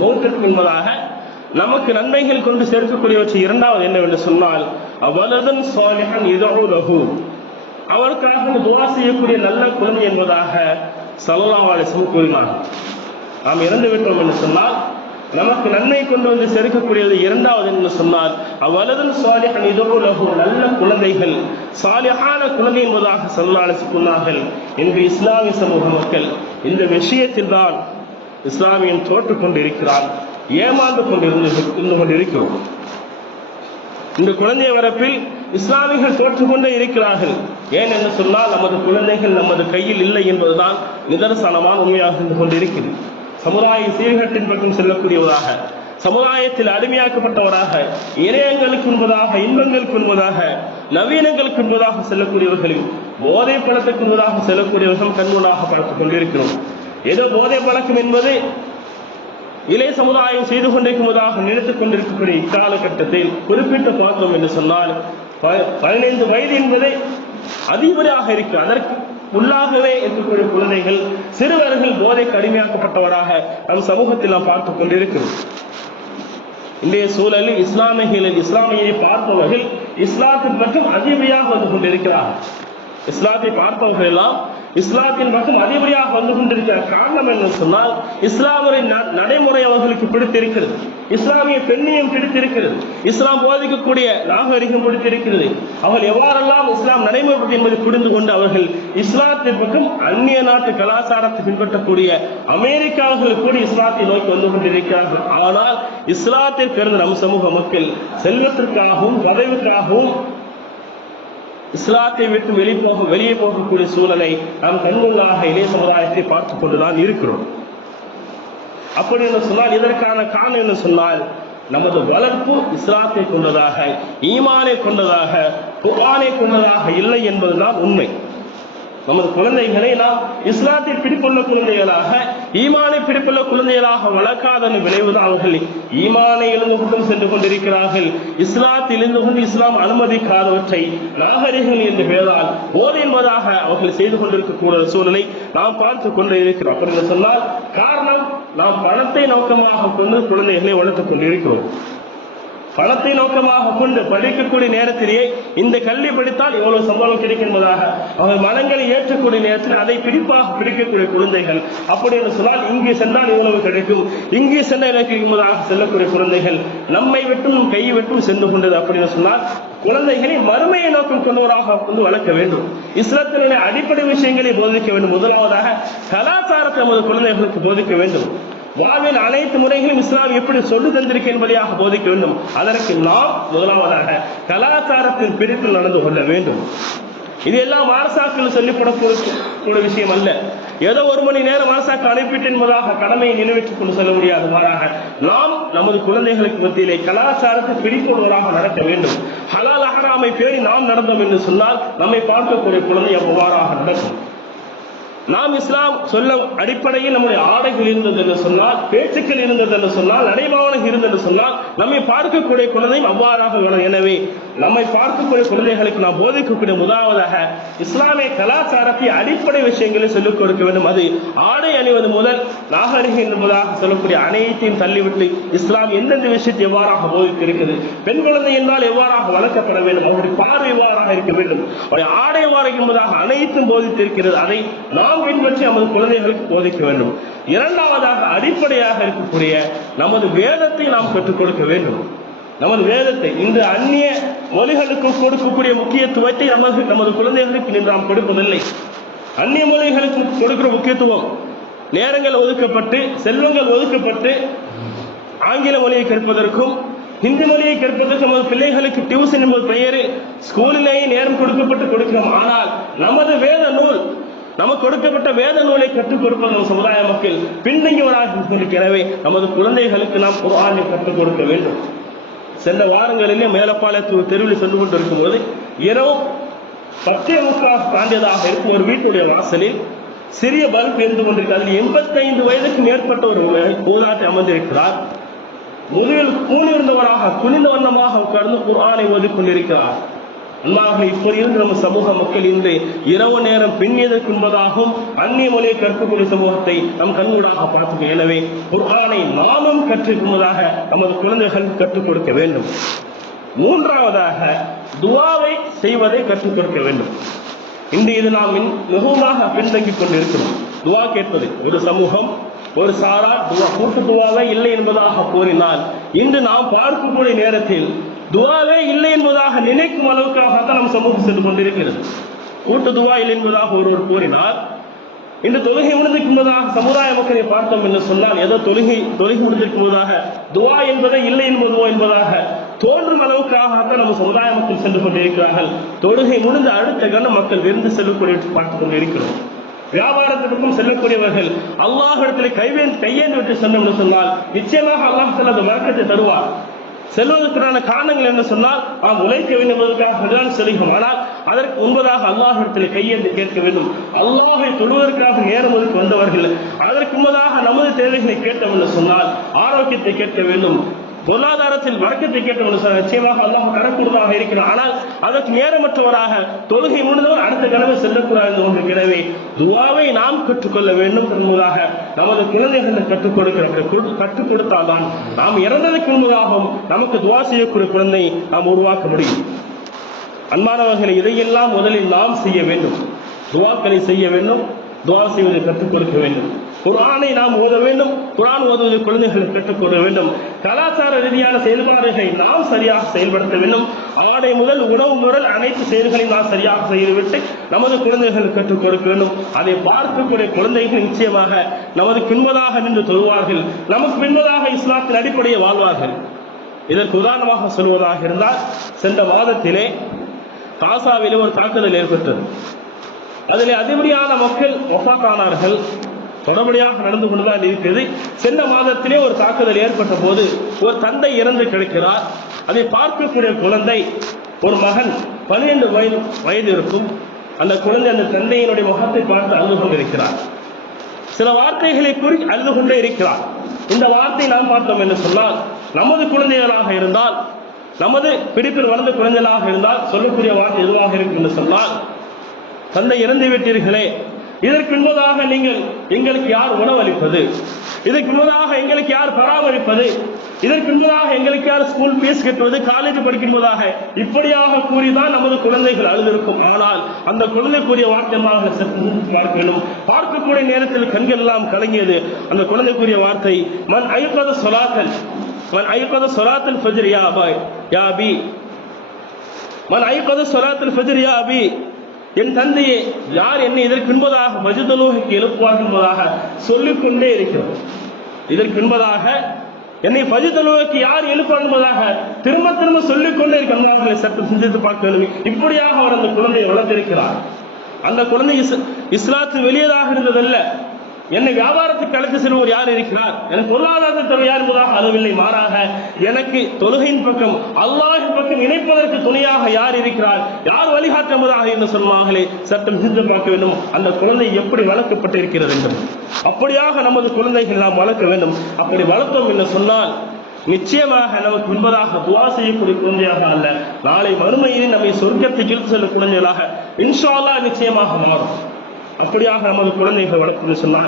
மௌத்திற்கு முன்பதாக நமக்கு நன்மைகள் கொண்டு சேர்க்கக்கூடியவற்றை இரண்டாவது என்னவென்று சொன்னால் வலதன் சாலிஹன் யதுஉ லஹு, அவருக்காக துஆ செய்யக்கூடிய நல்ல குழந்தை என்பதாக ஸல்லல்லாஹு அலைஹி வஸல்லம் கூறினார்கள். நாம் இறந்து விட்டோம் என்று சொன்னால் நமக்கு நன்மை கொண்டு வந்து சேர்க்கக்கூடியது இரண்டாவது என்று சொன்னால் வலதன் சாலிஹன் யதுஉ லஹு, நல்ல குழந்தைகள், சாலிஹான குழந்தை என்பதாக ஸல்லல்லாஹு அலைஹி வஸல்லம் சொன்னார்கள். என்று இஸ்லாமிய சமூக மக்கள் இந்த விஷயத்தில் தான் இஸ்லாமியன் தோற்றுக் கொண்டிருக்கிறான், ஏமாந்து இருந்து கொண்டிருக்கிறோம். இந்த குழந்தை வரப்பில் இஸ்லாமியர்கள் தோற்றுக்கொண்டே இருக்கிறார்கள். ஏன் என்று சொன்னால் நமது குழந்தைகள் நமது கையில் இல்லை என்பதுதான் நிதர்சனமான உண்மையாக இருந்து கொண்டிருக்கிறது. சமுதாய சீர்கேட்டின் பக்கம் செல்லக்கூடியவராக, சமுதாயத்தில் அடிமையாக்கப்பட்டவராக, இணையங்களுக்கு என்பதாக, இன்பங்களுக்கு என்பதாக, நவீனங்களுக்கு என்பதாக செல்லக்கூடியவர்களும் போதை பழத்துக்கு என்பதாக செல்லக்கூடியவர்கள் கண்முன்னாக பார்த்துக் கொண்டிருக்கிறோம். ஏதோ போதை பழக்கம் என்பது இளைய சமுதாயம் செய்து கொண்டிருக்குவதாக நினைத்துக் கொண்டிருக்கக்கூடிய இக்காலகட்டத்தில் குறிப்பிட்டு பார்த்தோம் என்று சொன்னால் 15 வயது என்பதை அதிகப்படியாக இருக்கு. அதற்கு உள்ளாகவே இருக்கக்கூடிய குழந்தைகள், சிறுவர்கள் போதைக்கு அடிமையாக்கப்பட்டவராக நம் சமூகத்தில் நாம் பார்த்துக் கொண்டிருக்கிறோம். இன்றைய சூழலில் இஸ்லாமியை பார்ப்பவர்கள் இஸ்லாத்தின் மட்டும் அதிகப்படியாக வந்து கொண்டிருக்கிறார்கள். இஸ்லாத்தை பார்ப்பவர்கள் எல்லாம் இஸ்லாத்தின் பக்கம் அதிகப்படியாக வந்து கொண்டிருக்கிற காரணம் என்ன சொன்னால் இஸ்லாமின் நடைமுறை அவர்களுக்கு பிடித்திருக்கிறது, இஸ்லாமிய பெண்ணியம் பிடித்திருக்கிறது, இஸ்லாம் போதிக்கக்கூடிய நாகரிகம் பிடித்திருக்கிறது. அவர்கள் எவ்வாறெல்லாம் இஸ்லாம் நடைமுறைப்படுத்தி என்பதை புரிந்து கொண்டு அவர்கள் இஸ்லாத்தின் பக்கம் அந்நிய நாட்டு கலாச்சாரத்தை பின்பற்றக்கூடிய அமெரிக்காவர்கள் கூட இஸ்லாத்தை நோக்கி வந்து கொண்டிருக்கிறார்கள். ஆனால் இஸ்லாத்தை பிறந்த நம் சமூக மக்கள் செல்வத்திற்காகவும் பதவிக்காகவும் இஸ்லாத்தை விட்டு வெளியே போகக்கூடிய சூழலை நாம் கண்கொள்ளாக இளைய சமுதாயத்தை பார்த்துக் கொண்டுதான் இருக்கிறோம். அப்படி என்று சொன்னால் இதற்கான காரணம் என்ன சொன்னால் நமது வளர்ப்பு இஸ்லாத்தை கொண்டதாக, ஈமானை கொண்டதாக, குர்ஆனை கொண்டதாக இல்லை என்பதுதான் உண்மை. நமது குழந்தைகளை நாம் இஸ்லாத்தை பிடிப்புள்ள குழந்தைகளாக, ஈமானை பிடிப்புள்ள குழந்தைகளாக வளர்க்காதன் விளைவுதான் அவர்கள் ஈமானை இழந்து கொண்டும் சென்று கொண்டிருக்கிறார்கள். இஸ்லாத்தில் இருந்து கொண்டு இஸ்லாம் அனுமதிக்காதவற்றை நாகரிகங்கள் என்று பெயரால் போதை என்பதாக அவர்கள் செய்து கொண்டிருக்கக்கூடிய சூழலை நாம் பார்த்துக் கொண்டு இருக்கிறோம். அப்படி சொன்னால் காரணம் நாம் பணத்தை நோக்கமாக கொண்டு குழந்தைகளை வளர்த்துக் கொண்டிருக்கிறோம். பணத்தை நோக்கமாக கொண்டு படிக்கக்கூடிய நேரத்திலேயே இந்த கல்வி படித்தால் எவ்வளவு சம்பளம் கிடைக்கும் என்பதாக அவர்கள் மனங்களை ஏற்றக்கூடிய நேரத்தில் அதை பிடிக்கக்கூடிய குழந்தைகள். அப்படி என்று சொன்னால் இங்கே சென்றால் இவ்வளவு கிடைக்கும், இங்கே சென்றால் எனக்கு என்பதாக செல்லக்கூடிய குழந்தைகள் நம்மை விட்டும் கை விட்டும் சென்று கொண்டது. அப்படின்னு சொன்னால் குழந்தைகளை மறுமையை நோக்கம் கொண்டவராக கொண்டு வளர்க்க வேண்டும். இஸ்லாத்தினுடைய அடிப்படை விஷயங்களை போதிக்க வேண்டும். முதலாவதாக கலாச்சாரத்தை நமது குழந்தைகளுக்கு போதிக்க வேண்டும். வாழ்வின் அனைத்து முறைகளும் இஸ்லாம் எப்படி சொல்லி தந்திருக்க என்பதையாக போதிக்க வேண்டும். அதற்கு நாம் முதலாவதாக கலாச்சாரத்தின் பிடிப்பில் நடந்து கொள்ள வேண்டும். இது எல்லாம் மாரசாக்கள் சொல்லிப்படக்கூடிய விஷயம் அல்ல. ஏதோ 1 மணி நேரம் மாரசாக்கு அனுப்பிட்டு என்பதாக கடமையை நிறைவேற்றிக் கொண்டு செல்ல முடியாது. மாறாக நாம் நமது குழந்தைகளுக்கு மத்தியிலே கலாச்சாரத்தை பிடிப்பவராக நடக்க வேண்டும். ஹலால் ஹராமை பேணி நாம் நடந்தோம் என்று சொன்னால் நம்மை பார்க்கக்கூடிய குழந்தை அவ்வாறாக நடக்கும். நாம் இஸ்லாம் சொல்ல அடிப்படையில் நம்முடைய ஆடைகள் இருந்தது என்று சொன்னால், பேச்சுக்கள் இருந்தது என்று சொன்னால், நடைபாவனைகள் இருந்தது என்று சொன்னால் நம்மை பார்க்கக்கூடிய குழந்தையும் அவ்வாறாக வேணும். எனவே நம்மை பார்க்கக்கூடிய குழந்தைகளுக்கு நாம் போதிக்கக்கூடிய முதலாவதாக இஸ்லாமிய கலாச்சாரத்தை அடிப்படை விஷயங்களை சொல்லிக் கொடுக்க வேண்டும். அது ஆடை அணிவது முதல் நாகரிகம் என்பதாக சொல்லக்கூடிய அனைத்தையும் தள்ளிவிட்டு இஸ்லாம் எந்தெந்த விஷயத்தை எவ்வாறாக போதித்திருக்கிறது, பெண் குழந்தை என்றால் எவ்வாறாக வளர்க்கப்பட வேண்டும், அவருடைய பார்வை எவ்வாறாக இருக்க வேண்டும், அவருடைய ஆடை எவ்வாறு என்பதாக அனைத்தும் போதித்திருக்கிறது. அதை நாம் பின்பற்றி நமது குழந்தைகளுக்கு போதிக்க வேண்டும். இரண்டாவதாக அடிப்படையாக இருக்கக்கூடிய நமது வேதத்தை நாம் கற்றுக் கொடுக்க வேண்டும். நமது வேதத்தை இந்த அந்நிய மொழிகளுக்கு கொடுக்கக்கூடிய முக்கியத்துவத்தை நமது குழந்தைகளுக்கு நாம் கொடுப்பதில்லை. அந்நிய மொழிகளுக்கு கொடுக்கிற முக்கியத்துவம் நேரங்கள் ஒதுக்கப்பட்டு, செல்வங்கள் ஒதுக்கப்பட்டு, ஆங்கில மொழியை கற்பதற்கும் ஹிந்தி மொழியை கற்பதற்கு நமது பிள்ளைகளுக்கு டியூஷன் என்பது பெயரில் ஸ்கூலிலேயே நேரம் கொடுக்கிறோம். ஆனால் நமது வேத நூல், நமக்கு கொடுக்கப்பட்ட வேத நூலை கற்றுக் கொடுப்பது நம் சமுதாய மக்கள் பின்தங்கியவராக. எனவே நமது குழந்தைகளுக்கு நாம் குர்ஆனை கற்றுக் கொடுக்க வேண்டும். சென்ற வாரங்களிலே மேலப்பாளைய தெருவில் சென்று கொண்டிருக்கும் போது இரவு 10:45 தாண்டியதாக இருக்கும் ஒரு வீட்டுடைய வாசலில் சிறிய பல்ப் எரிந்து கொண்டிருக்கிறது. அதில் 85 வயதுக்கு மேற்பட்ட ஒரு ஊராட்டை அமர்ந்திருக்கிறார். முதுகில் கூணி இருந்தவராக குனிந்த வண்ணமாக உட்கார்ந்து குர்ஆனை ஓதிக் கொண்டிருக்கிறார். அன்பாக இப்படி இருந்து நம்ம சமூக மக்கள் இன்று இரவு நேரம் பின்னியதற்கு முன்பதாகவும் அந்நிய மொழியை கற்கக்கூடிய சமூகத்தை நம் கண்கூடாக பார்த்துக்கோ. எனவே குர்ஆனை நாமும் கற்றுக்கொள்வதாக நமது குழந்தைகள் கற்றுக் கொடுக்க வேண்டும். மூன்றாவதாக துஆவை செய்வதை கற்றுக் கொடுக்க வேண்டும். இன்று இது நாம் மிகவும் பின்தங்கிக் கொண்டிருக்கிறோம். துஆ கேட்பது ஒரு சமூகம் ஒரு சாரா கூட்டு துஆவே இல்லை என்பதாக கூறினால், இன்று நாம் பார்க்கக்கூடிய நேரத்தில் துஆவே இல்லை என்பதாக நினைக்கும் அளவுக்காக நம் சமூகம் சென்று கொண்டிருக்கிறது. கூட்டு துஆ இல்லை என்பதாக ஒருவர் கூறினார். இன்று தொழுகை முடிந்திருக்கும்போதாக சமுதாய மக்களை பார்த்தோம் என்று சொன்னால், ஏதோ தொழுகை முடிந்திருக்கும்போதாக துஆ என்பதை இல்லை என்பதாக தோன்றும் அளவுக்காக நம்ம சமுதாய மக்கள் சென்று கொண்டிருக்கிறார்கள். தொழுகை முடிந்த அடுத்த கணம் மக்கள் விருந்து செல்லக்கூடிய பார்த்துக் கொண்டிருக்கிறோம். வியாபாரத்திற்கும் செல்லக்கூடியவர்கள் அல்லாஹ்விடத்தில் கையேந்து விட்டு சென்றோம் சொன்னால் நிச்சயமாக அல்லாஹ் தஆலா அந்த பரக்கத்தை தருவார். செல்வதற்கான காரணங்கள் என்ன சொன்னால், நாம் உழைக்க வேண்டும் என்பதற்காக செல்கிறோம். ஆனால் அதற்கு முன்பதாக அல்லாஹ்விடத்தில் கையேந்து கேட்க வேண்டும். அல்லாஹை தொழுவதற்காக நேரம் ஒதுக்கி வந்தவர்கள் அதற்கு முன்பதாக நமது தேவைகளை கேட்டோம் என்று சொன்னால் ஆரோக்கியத்தை கேட்க வேண்டும், பொருளாதாரத்தில் வழக்கத்தை கேட்டோம் சொன்னால் நிச்சயமாக அல்லாஹ் தரக்கூடியதாக இருக்கிறார். ஆனால் அதற்கு நேரமற்றவராக தொழுகை முடிந்தவர் அடுத்த கனவை செல்லக்கூடாது என்று எனவே துஆவை நாம் கற்றுக்கொள்ள வேண்டும் என்பதாக நமது குழந்தைகளை கற்றுக் கொடுத்தால்தான் நாம் இறந்ததற்கு முன்பதாகவும் நமக்கு துஆ செய்யக்கூடிய குழந்தை நாம் உருவாக்க முடியும். அன்பானவர்களை, இதையெல்லாம் முதலில் நாம் செய்ய வேண்டும். துஆக்களை செய்ய வேண்டும், துஆ செய்வதை கற்றுக் கொடுக்க வேண்டும். குர்ஆனை நாம் ஓத வேண்டும், குர்ஆன் ஓதுவதை குழந்தைகளை கற்றுக்கொள்ள வேண்டும். கலாச்சார ரீதியான செயல்பாடுகளை நாம் சரியாக செயல்படுத்த வேண்டும். ஆடை முதல் உணவு முதல் அனைத்து செயல்களையும் நாம் சரியாக செய்துவிட்டு நமது குழந்தைகளுக்கு கற்றுக் கொடுக்க வேண்டும். அதை பார்க்கக்கூடிய குழந்தைகள் நிச்சயமாக நமது பின்பதாக நின்று தொழுவார்கள், நமக்கு பின்பதாக இஸ்லாத்தின் அடிப்படையை வாழ்வார்கள். இதற்கு உதாரணமாக சொல்வதாக இருந்தால், சென்ற மாதத்திலே காசாவிலே ஒரு தாக்குதல் ஏற்பட்டது. அதிலே அதிகப்படியான மக்கள் வஃபாத்தானார்கள். தொடர்படியாக நடந்து கொண்டுதான் இருக்கிறது. சென்ற மாதத்திலே ஒரு தாக்குதல் ஏற்பட்ட போது ஒரு தந்தை இறந்து கிடக்கிறார். அதை பார்க்கக்கூடிய குழந்தை, ஒரு மகன் 12 வயது இருக்கும். அந்த குழந்தை அந்த தந்தையினுடைய முகத்தை பார்த்து அழுது கொண்டிருக்கிறார். சில வார்த்தைகளை கூறி அழுது கொண்டே இருக்கிறார். இந்த வார்த்தை நாம் பார்த்தோம் என்று சொன்னால், நமது குழந்தைகளாக இருந்தால், நமது பிடிப்பில் வளர்ந்த குழந்தைகளாக இருந்தால் சொல்லக்கூடிய வார்த்தை எதுவாக இருக்கும் என்று சொன்னால், தந்தை இறந்து விட்டீர்களே, இதற்கு முன்பதாக நீங்கள் எங்களுக்கு யார் உணவளிப்பது, இதற்கு முன்பதாக எங்களுக்கு யார் பராமரிப்பது, இதற்கு முன்பதாக எங்களுக்கு யார் ஸ்கூல் ஃபீஸ் கட்டுவது, காலேஜ் படிக்கும் போதாக இப்படியாக கூறிதான் நமது குழந்தைகள் அழுதிருக்கும். ஆனால் அந்த குழந்தைக்குரிய வார்த்தையாக பார்க்க வேண்டும். பார்க்கக்கூடிய நேரத்தில் கண்கள் எல்லாம் கலங்கியது. அந்த குழந்தைக்குரிய வார்த்தை, மன் ஐகத சொலாத்தல் ஃபஜ்ர் யா அபி, மன் ஐகத சொலாத்தல் ஃபஜ்ர் யா அபி, என் தந்தையே, யார் என்னை இதற்கு பின்பதாக மஜ்தலூஹுக்கு எழுப்புவார்கள் என்பதாக சொல்லிக்கொண்டே இருக்கிறோம். இதற்கு பின்பதாக என்னை மஜ்தலூஹுக்கு யார் எழுப்புவார்கள் என்பதாக திரும்ப சொல்லிக்கொண்டே இருக்கிறார்கள். சற்று சிந்தித்து பார்க்க வேண்டும். இப்படியாக அவர் அந்த குழந்தையை வளர்த்திருக்கிறார். அந்த குழந்தை இஸ்லாத்தில் வெளியதாக இருந்ததல்ல. என்னை வியாபாரத்துக்கு அழைத்து செல்வோர் யார் இருக்கிறார், எனக்கு பொருளாதாரத்தை தவிர யார் என்பதாக அளவில்லை. மாறாக எனக்கு தொழுகையின் பக்கம் அல்லாஹின் பக்கம் இணைப்பதற்கு துணையாக யார் இருக்கிறார், யார் வழிகாட்டுவதாக என்று சொல்வார்களே, சட்டம் சிந்தித்து பார்க்க வேண்டும். அந்த குழந்தை எப்படி வளர்க்கப்பட்டு இருக்கிறது என்றும் அப்படியாக நமது குழந்தைகள் நாம் வளர்க்க வேண்டும். அப்படி வளர்த்தோம் என்று சொன்னால் நிச்சயமாக நமக்கு முன்பதாக துஆ செய்யக்கூடிய குழந்தையாக அல்ல, நாளை மறுமையில் நம்மை சொர்க்கத்தை இழுத்து செல்லும் குழந்தைகளாக இன்ஷா அல்லாஹ் நிச்சயமாக மாறும். அப்படியாக நமது குழந்தைகள் வளர்ப்பது சொன்னால்